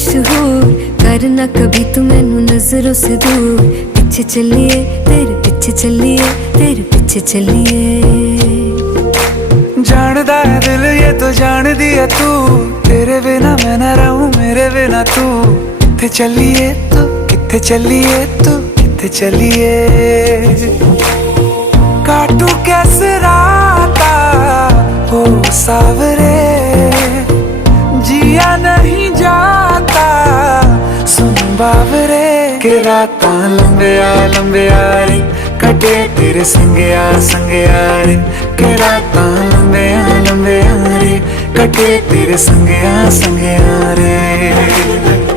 मशहूर, करना कभी तू मैनू नजरों से दूर। पीछे चलिए तेरे पीछे चलिए, तेरे पीछे चलिए। जानदा है दिल ये तो जान दिया तू, तेरे बिना मैं ना रहूं मेरे बिना तू। किथे चलिए तू, किथे चलिए तू, किथे चलिए। काटू कैसे राता हो सावरे, जिया नहीं जाता सुन बावरे। के रातां लंबिया लंबिया रे, कटे तेरे संगया संगया रे। के रातां लंबिया लंबिया रे, कटे तेरे संगया संगया रे।